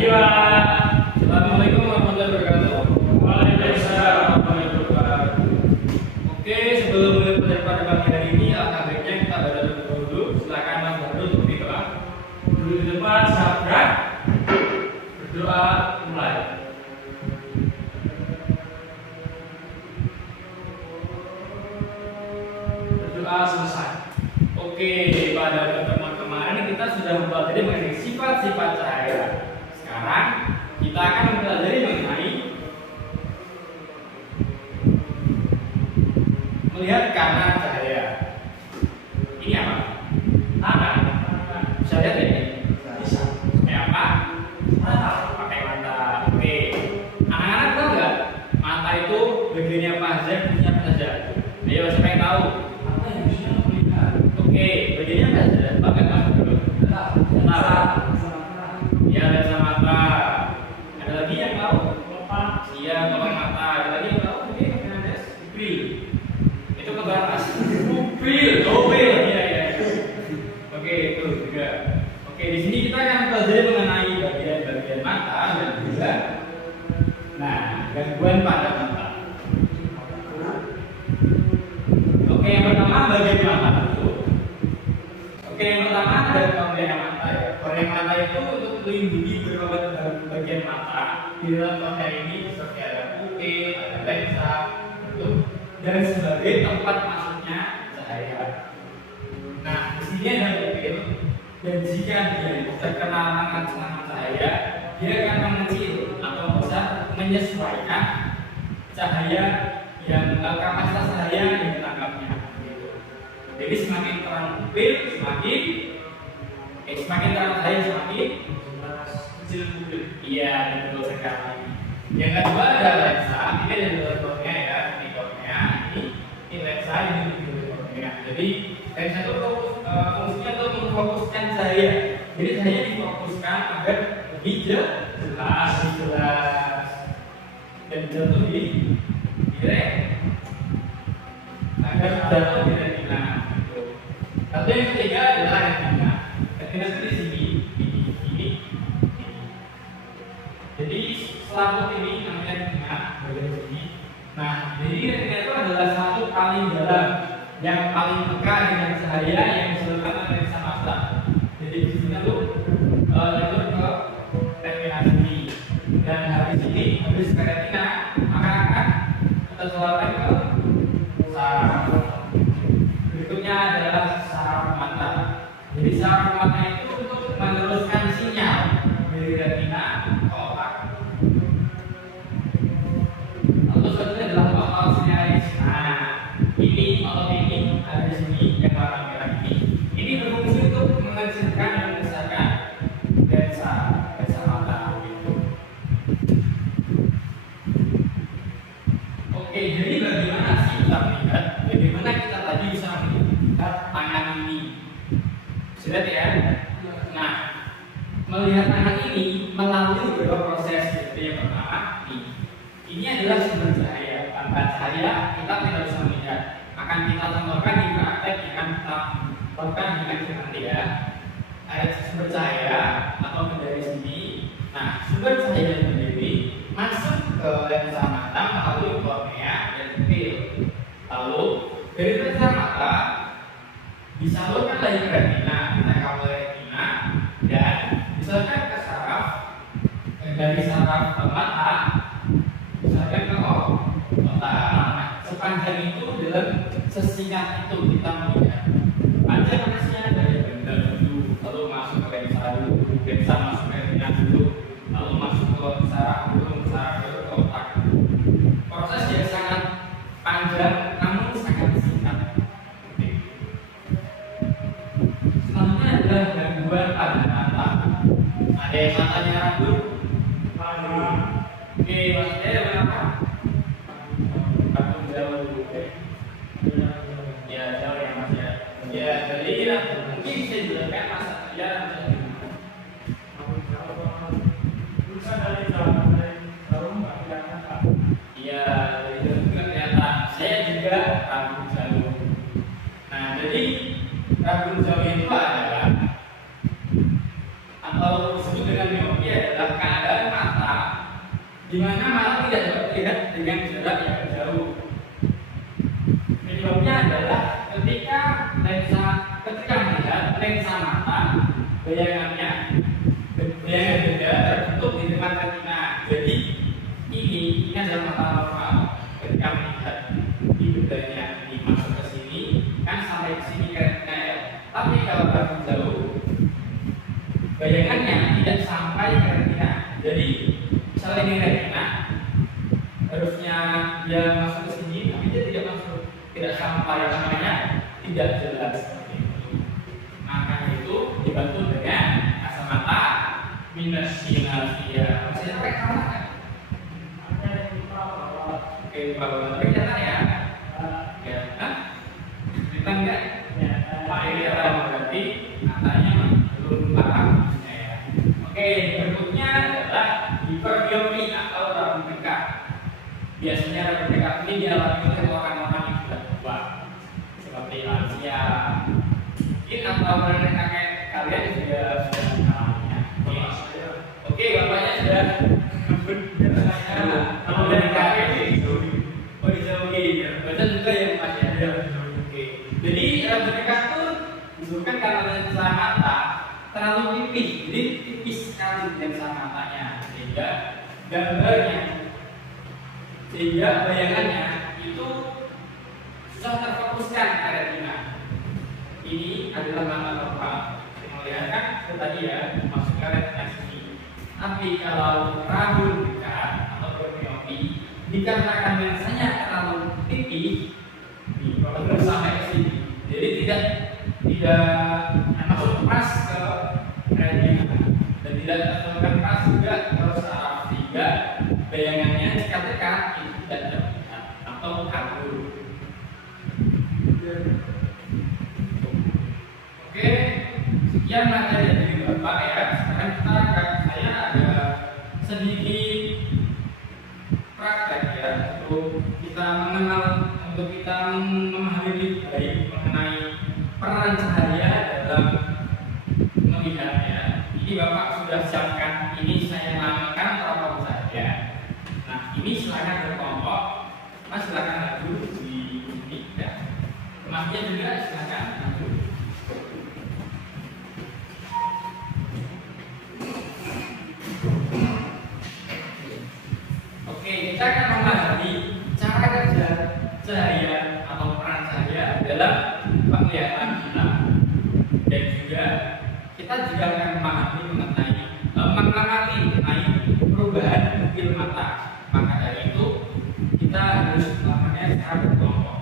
Iya. Assalamualaikum warahmatullahi wabarakatuh. Waalaikumsalam warahmatullahi wabarakatuh. Oke, sebelum mulai pelajaran pada pagi hari ini, alangkah baiknya kita baca dulu. Silakan Mas Baru untuk berdoa. Dulu di depan, sahabat. Berdoa mulai. Berdoa selesai. Oke, pada pertemuan kemarin kita sudah mempelajari mengenai sifat-sifat cahaya. Sekarang kita akan mempelajari mengenai melihat karena cahaya. Ini apa? Tangan. Bisa lihat ya? Bisa. Kayak apa? Mata. Pakai mata. Oke. Anak-anak tahu nggak? Mata itu bagiannya apa aja, fungsinya apa saja? Ayo, siapa yang tahu? Mata yang fungsinya melihat. Oke, bagiannya apa saja? Pakai mata dulu. Mata. Ya, lensa mata. Ada lagi yang tahu? Kelopak. Iya, kelopak mata. Ada lagi yang tahu? Oke, Fernandes. Pupil. Itu kebatas. Pupil. Pupil. Iya, iya. Oke, itu juga. Oke, di sini kita akan belajar mengenai bagian-bagian mata dan juga gangguan pada mata. Oke, yang pertama bagian mata dulu. Oke, yang pertama ada kornea mata ya. Kornea mata itu untuk melindungi beberapa bagian mata. Di dalam kornea ini seperti ada pupil, ada lensa, dan sebagai tempat masuknya cahaya. Nah, di sini ada pupil, dan jika dia terkena serangan cahaya, dia akan mengecil atau bisa menyesuaikan cahaya yang kapasitas cahaya yang ditangkapnya. Jadi semakin terang pupil, semakin terang cahaya semakin kecil pupil. Iya, betul sekali. Yang kedua ada lensa. Ini ada dua kornea ya, ini kornea, ini lensa, ini kornea. Jadi lensa itu fungsinya untuk memfokuskan cahaya. Jadi cahaya difokuskan agar lebih jelas dan jatuh di direct agar jatuh di retina. Lalu yang ketiga adalah retina. Retina itu di sini, ini. Jadi selaput ini namanya retina bagian sini. Nah, jadi retina itu adalah satu paling dalam yang paling peka dengan cahaya yang disalurkan oleh lensa mata. Jadi di sini tuh jalur ke retina sini, dan habis ini habis ke retina akan tersalurkan ke saraf. Berikutnya adalah saraf mata. Jadi saraf mata itu untuk meneruskan sinyal dari retina ke otak. Lalu selanjutnya adalah otot sinaris. Nah, ini otot ini ada di sini yang warna merah ini. Ini berfungsi untuk mengecilkan dan membesarkan lensa mata. Gitu. Oke, jadi bagaimana sih kita melihat? Bagaimana kita tadi bisa melihat tangan ini? Sudah ya? Nah, melihat tangan ini melalui beberapa proses. Seperti yang pertama, ini adalah sumber cahaya. Tanpa cahaya kita tidak bisa melihat. Akan kita contohkan di praktek yang akan kita lakukan di akhir nanti ya. Ada sumber cahaya atau dari sini. Nah, sumber cahaya sendiri masuk ke lensa mata melalui kornea dan pupil. Lalu dari lensa mata disalurkan lagi ke retina, ditangkap oleh retina, dan disalurkan ke saraf. Dari saraf ke mata disalurkan ke otak. Nah, sepanjang itu dalam sesingkat itu kita melihat. Panjang prosesnya dari benda dulu, lalu masuk ke lensa dulu, lensa masuk ke retina dulu, lalu masuk ke saraf dulu, saraf baru ke otak. Proses yang sangat panjang namun sangat singkat. Selanjutnya adalah gangguan pada mata. Ada yang matanya rambut? Oke, maksudnya ada apa? Rambut jauh. Ya, jauh ya mas ya. Ya, jadi mungkin bisa dijelaskan masa ya. Bisa dari jauh nggak kelihatan pak? Iya, dari jauh juga kelihatan. Saya juga rambut jauh. Nah, jadi rambut jauh itu adalah atau disebut dengan miopia adalah di mana malam tidak dapat terlihat dengan jarak yang jauh. Penyebabnya adalah ketika melihat lensa mata, bayangan benda terbentuk di depan retina. Jadi ini adalah mata normal. Ketika melihat di bendanya dimasuk ke sini, kan sampai ke sini ke retina ya. Tapi kalau terlalu jauh, bayangannya tidak sampai ke retina. Jadi misalnya ini retina, harusnya dia masuk ke sini, tapi dia tidak masuk, tidak sampai, namanya tidak jelas. Maka itu dibantu dengan kacamata minus sinafia. Masih sampai sama kan? Oke, bahwa ternyata ya, kita enggak. Pak ini berarti katanya belum paham ya. Oke, berikutnya adalah hiperiopi atau rabun dekat. Biasanya rabun dekat ini dialami oleh orang-orang yang sudah tua, seperti lansia. Mungkin atau nenek kakek kalian sudah mengalaminya. Oke, bapaknya sudah kalau dari kakek itu, oh bisa oke, baca juga ya mas ya. Oke, jadi rabun dekat itu disebutkan karena lensa mata terlalu tipis, jadi tipis sekali lensa matanya sehingga bayangannya itu susah terfokuskan ke retina. Ini adalah mata normal. Melihatkan tadi ya, masuk ke retina sini. Tapi kalau rabun dekat atau bermiopi, dikarenakan lensanya terlalu tipis, belum sampai ke sini. Jadi tidak masuk pas ke retina dan tidak tertutup pas juga ke saraf, sehingga bayangannya dekat-dekat itu tidak terlihat atau kabur. Oke, sekian materi dari Bapak ya. Sekarang saya ada sedikit praktek ya untuk kita memahami lebih baik mengenai peran cahaya dalam melihat ya. Ini Bapak sudah siapkan, ini saya namakan protokol saja. Nah, ini silakan berkelompok. Mas silakan maju di sini ya. Masnya juga silakan maju. Oke, kita akan memahami cara kerja cahaya atau peran cahaya dalam penglihatan kita, dan juga kita juga akan memahami mengenai perubahan pupil mata. Maka dari itu kita harus melakukannya secara berkelompok.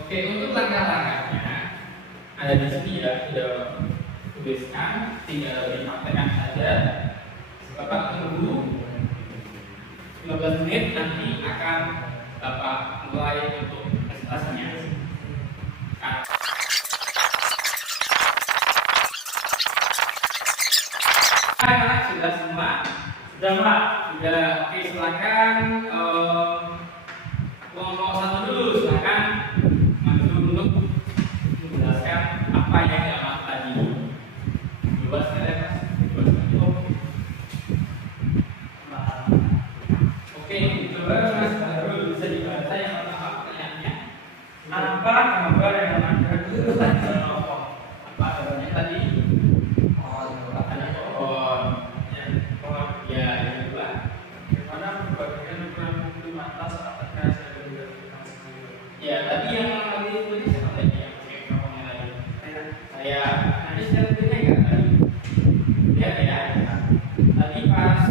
Oke, untuk langkah-langkahnya ada di sini ya, sudah tuliskan, tinggal dipraktekkan saja. Bapak tunggu 15 menit, nanti akan Bapak mulai untuk presentasinya. Sudah semua? Sudah Pak? Sudah. Oke, silakan kelompok satu dulu, silakan maju untuk menjelaskan apa yang diamat tadi. Bebas kalian Mas? Oke, coba Mas baru bisa dibaca yang pertama pertanyaannya. Apa gambar yang ada di kelompok? Apa gambarnya tadi? Ya, tadi yang tadi itu siapa tadi yang ngomongnya tadi? Saya nanti saya tulisnya nggak tadi? Lihat ya. Tadi pas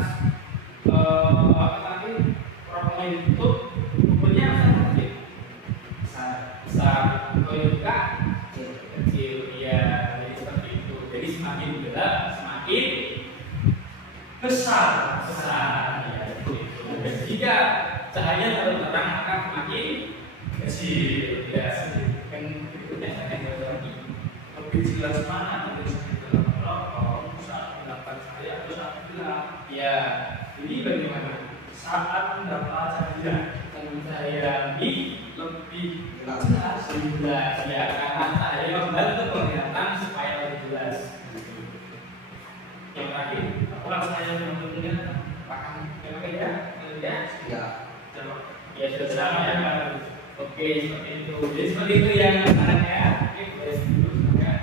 apa tadi promonya ditutup, bukunya besar. Kalau juga kecil. Ya, jadi seperti itu. Jadi semakin gelap, semakin besar. Ya, itu. Jika cahaya terlalu terang, maka semakin kecil. Ya, kan berikutnya saya akan lagi. Lebih jelas mana tulisan di dalam rokok saat mendapat cahaya atau saat gelap? Ya, jadi bagaimana? Saat mendapat cahaya lebih jelas. Ya, karena cahaya membantu penglihatan terakhir, orang saya menentunya apakah memang ya? Ya. Ya sudah sama ya. Oke, seperti itu. Jadi seperti itu yang anaknya. Oke, boleh dulu ya.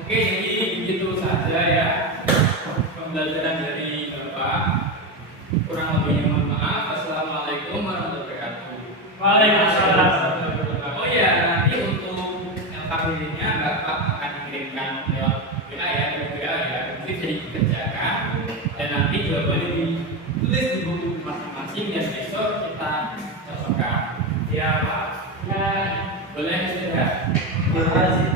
Oke, jadi begitu saja ya pembelajaran dari Bapak. Kurang lebihnya mohon maaf. Assalamualaikum warahmatullahi wabarakatuh. Waalaikumsalam. Oh ya, nanti untuk LKPD-nya Bapak akan dikirimkan lewat WA ya, mungkin bisa dikerjakan dan nanti jawabannya ditulis di buku masing-masing dan besok kita cocokkan. Ya Pak. Ya, boleh sudah. Terima kasih.